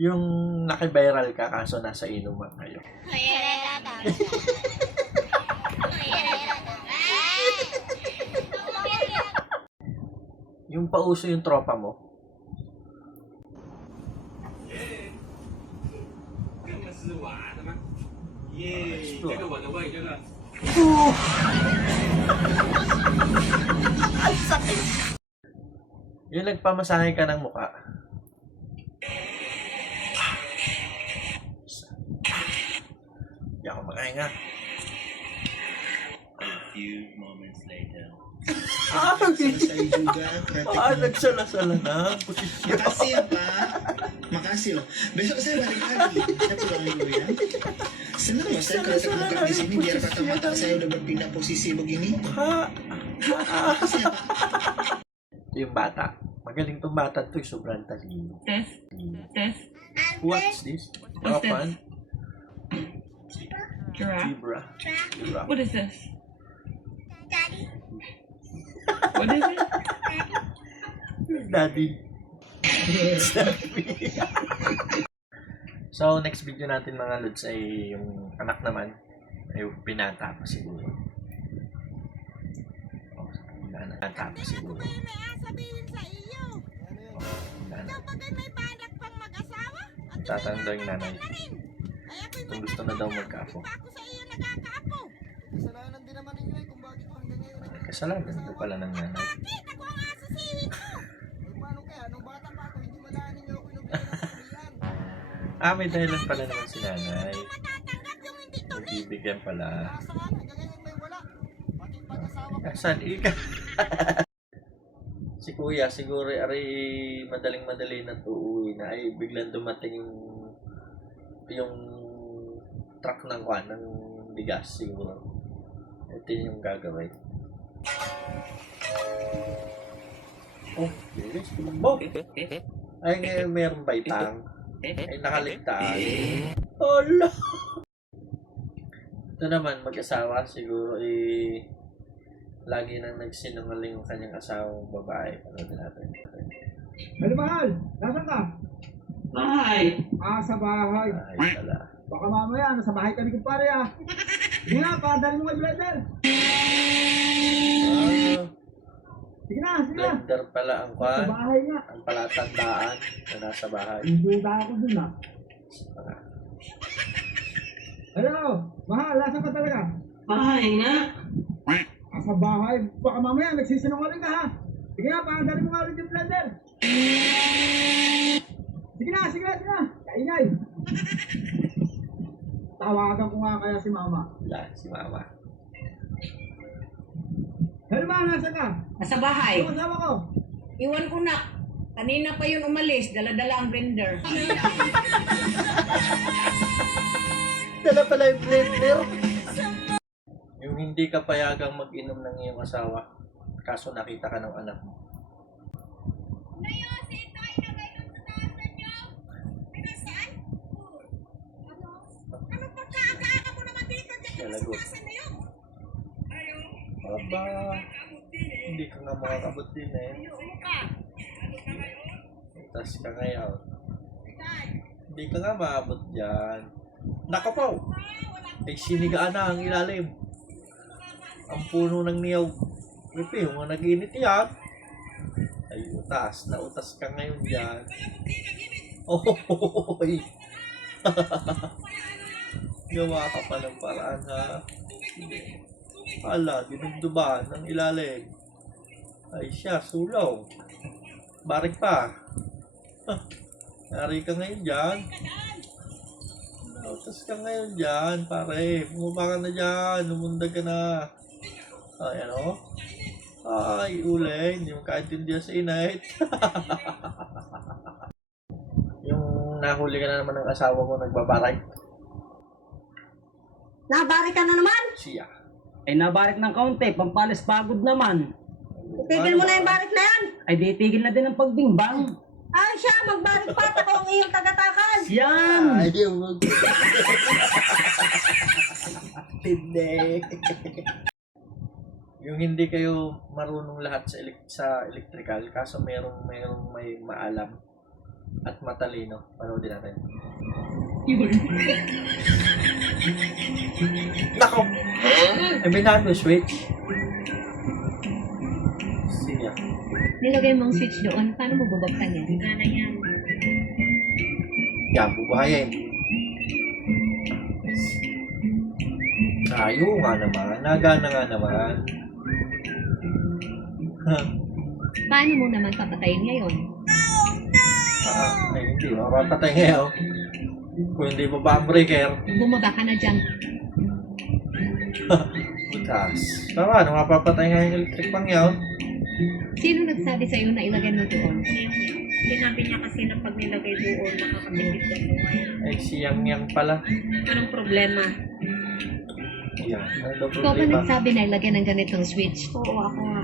yung nakiviral ka kaso nasa inuman kayo. yung pauso yung tropa mo. Yung nagpamasahe ka ng muka. Hindi ako makahinga. A few moments later. Ah, Sa juga, ah nagsala-sala na. Posisyon. Makasih ya Pak. Makasih loh. Besok saya balik lagi. Saya pulang dulu ya. Senang loh saya kalau terbuka di sini biar kata mata saya udah berpindah posisi begini. Ha? Makasih ya Pak. Yung bata. Magaling tong bata to. eh, Sobrang talino. Test, test, What's this? What's this? Kapan? giraffe. Zebra. Zebra. What is this? What is it? Daddy. so, next video natin mga lods ay yung anak naman ay pinata pa siguro. Oh, pinata pa siguro. May sabihin sa iyo. Pinata. Kapag may banak pang mag-asawa, at Tatanong daw yung nanay. Kung gusto na daw magkaapo. ako sa iyo nagkakaapo. Kasalanan din naman ninyo eh kung bakit ko hanggang ngayon ay Kasalanan daw pala ng nanay. Bakit? Ako ang asasihin mo. Eh, paano kaya? Nung bata pa ako, hindi malaan ninyo ako inubigyan ng. Ah, may dahilan pala naman si nanay. Yung. Nagbibigyan pala. Nasa nga, hanggang ngayon may wala. Pati yung pag-asawa ko. Saan ika? si kuya, siguro ari madaling madali na to uwi na ay biglang dumating yung yung truck ng kwan ng bigas siguro. Ito yung gagawin. Oh, bilis. Tumakbo. Ay, ngayon meron baitang. Ay, nakaligtaan. Hala! Ito naman, mag-asawa, siguro eh, lagi nang nagsinungaling yung kanyang asawang babae. Panoodin natin. Ano mahal? Nasaan ka? Hi. Ah, sa bahay. Ay, pala. Baka mamaya, nasa bahay ka ni kumpare ah. Sige nga, padali mo nga blender. Ah, Sige na, sige na. blender pala ang Sa kwan. bahay nga. Ang palatandaan na nasa bahay. Hindi ako dun ah. Ano? Mahal, nasaan ka talaga? Bahay nga. Ah, sa bahay. Baka mamaya, nagsisinungaling ka ha. Sige na, padali mo nga ulit yung blender. Sige na, sige na, sige na. Kaingay. Tawagan ko nga kaya si mama. Wala, si mama. Ano ba, nasaan ka? Nasa bahay. Yung asawa ko. Iwan ko na. Kanina pa yun umalis. Dala-dala ang blender. Dala pala yung blender. Hindi ka payagang mag-inom ng iyong asawa, kaso nakita ka ng anak mo. Ano pagkakaaka mo naman dito? Siya lagot. Aba, hindi ka nga makakabot din eh. Tas ka ngayon. Hindi ka nga maabot dyan. Nako po! Ay sinigaan na ang ilalim. Ang puno ng niyog. Pipi, yung nag-init yan. Ay, utas. Nautas ka ngayon dyan. Ohohoy! Gawa ka pa ng paraan ha. Ala, dinugduban ng ilalim. Ay siya, sulong. Barik pa. Huh. Nari ka ngayon dyan. Nautas ka ngayon dyan, pare. Bumaba ka na dyan. Lumundag ka na. Ay, ano? Ay, uli. Hindi mo kaintindihan sa init. yung nahuli ka na naman ng asawa mo nagbabaray. Nabari ka na naman. Siya. Ay nabarik ng kaunti, pampalis pagod naman. Tigil mo na yung barik na yan. Ay di tigil na din ang pagbimbang. Ay siya, magbarik pa. Ako ang iyong tagatakan. Yan! Ayaw mag... Hindi. Yung hindi kayo marunong lahat sa elek sa electrical, kaso merong merong may maalam. at matalino. Panoodin natin. Yun. Nako! Ay, may nano switch. Siya. Nilagay mong switch doon, paano mo bubuksan yan? Gana yan. Yan, bubuhayin. Ayo nga naman. Nagana nga naman. Ha, Paano mo naman papatayin ngayon? ah, ay, hindi. Mapapatay ngayon. Kung hindi mo ba ang breaker, Bumaba ka na dyan. butas. Tama, nung mapapatay nga yung electric pang yun. Sino nagsabi sa'yo na ilagay mo doon? Sinabi niya kasi na pag nilagay doon, makakatipid buhay. Ay, siyang yang pala. Anong problema? Daw Ikaw ba nagsabi na ilagay ng ganitong switch? Oo, ako nga.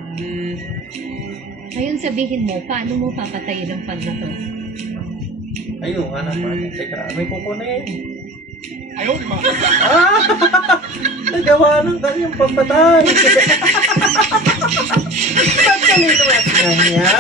Ngayon sabihin mo, paano mo papatayin ang fan na to? Ayun nga naman. Teka, may kukunin. Di ba? Ah! Nagawa ng kanyang pampatay. Ba't kanino at nga niya?